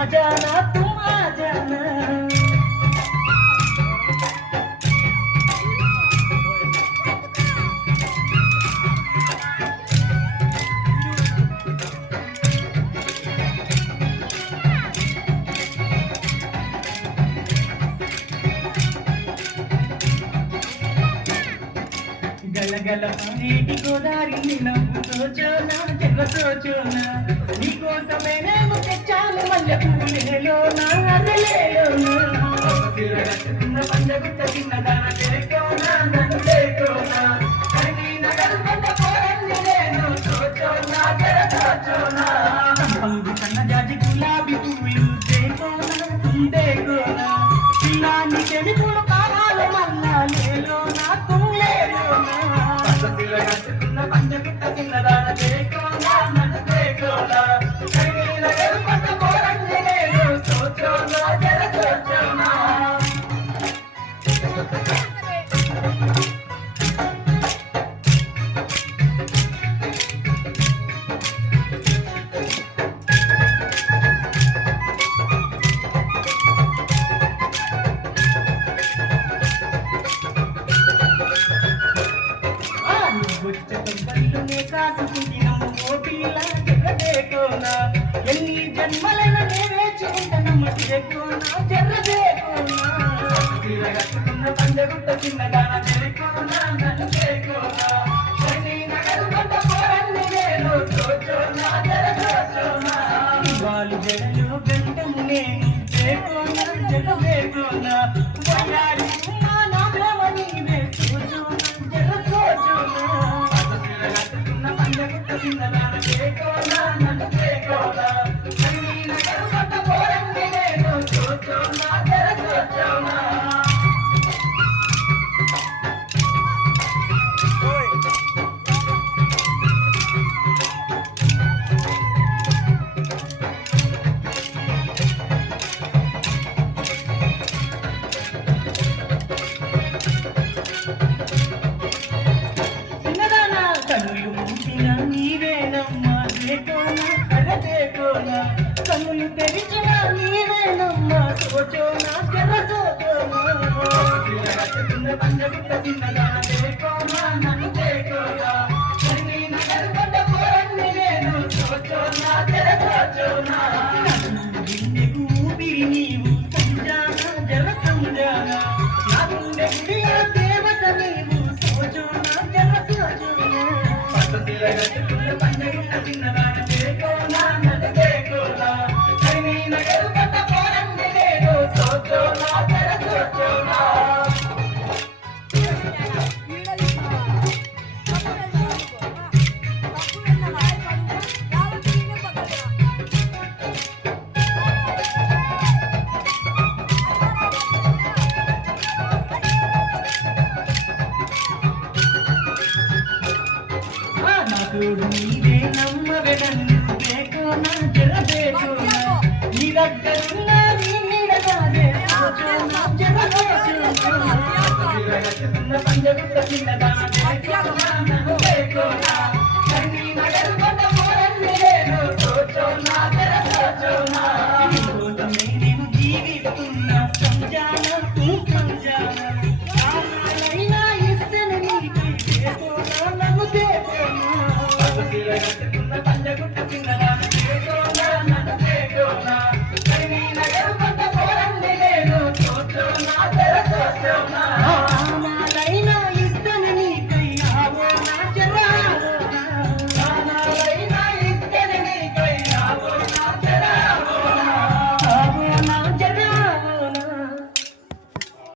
आजाना तुम आ जाना గలగల నీటి గోదారి నవ్వు సోచోనా జగ సోచోనా నీకోసమే నేను తెచ్చాను మల్లె పూలేలోనా అరలేలోనా పండగుట్ట చిన్నదాన చేకోనా నన్ను చేకోనా కరిని నగరు కొండ పోరండి నేను సోచోనా జగ సోచోనా సంపంగు సన్న జాజి గులాబీ పువ్వులు చేకోనా తుందేకోనా చిన్నాన్ని చెవి పూలు కావాల మల్లా లేలోనా తుంలేలోనా పండగుట్ట చిన్నదాన చేకోనా నన్ను చేకోనా కరిని నగరు కొండ పోరండి నేను సోచోనా జగ సోచోనా ఎన్ని జన్మలైన నేర్చుకుంటానమ్మ చేకోనా జర్రదేకోనా పండగుట్ట చిన్నదాన చేకోనా నన్ను చేకోనా కరిని నగరు కొండ పోరండి నేను సోచోనా జరసోచోనా ఇవాళ జడలు గంటము నేను చేకోనా జగదేకోనా వయారి ఉమ్మా నా ప్రేమ నీవే సోచోనా జరసోచోనా పండగుట్ట చిన్నదాన చేకోనా నన్ను చేకోనా కరిని నగరు కొండ పోరండి నేను సోచోనా జరసోచోనా కన్నులు మూసిన నీవేనమ్మా చేకోనా అరచేకోనా కన్నులు తెరిచిన నీవేనమ్మా సోచోనా జరసోచోనా పండగుట్ట చిన్నదాన చేకోనా నన్ను చేకోనా కరిని నగరు కొండ పోరండి నేను సోచోనా జరసోచోనా గుండెకు ఊపిరి నీవు సంజానా జర సంజానా నా గుండె గుడిలో దేవత నీవు సోచోనా జరసోచోనా పండగుట్ట చిన్నదాన చేకోనా నన్ను చేకోనా కరిని నగరు కొండ పోరండి నేను సోచోనా జరసోచోనా నాతోడు నీవే నమ్మవే నన్ను చేకోనా జరదేకోనా నీ దగ్గరున్న నీ నీడగానే సోచోనా జరసోచోనా పండగుట్ట చిన్నదాన చేకోనా నన్ను చేకోనా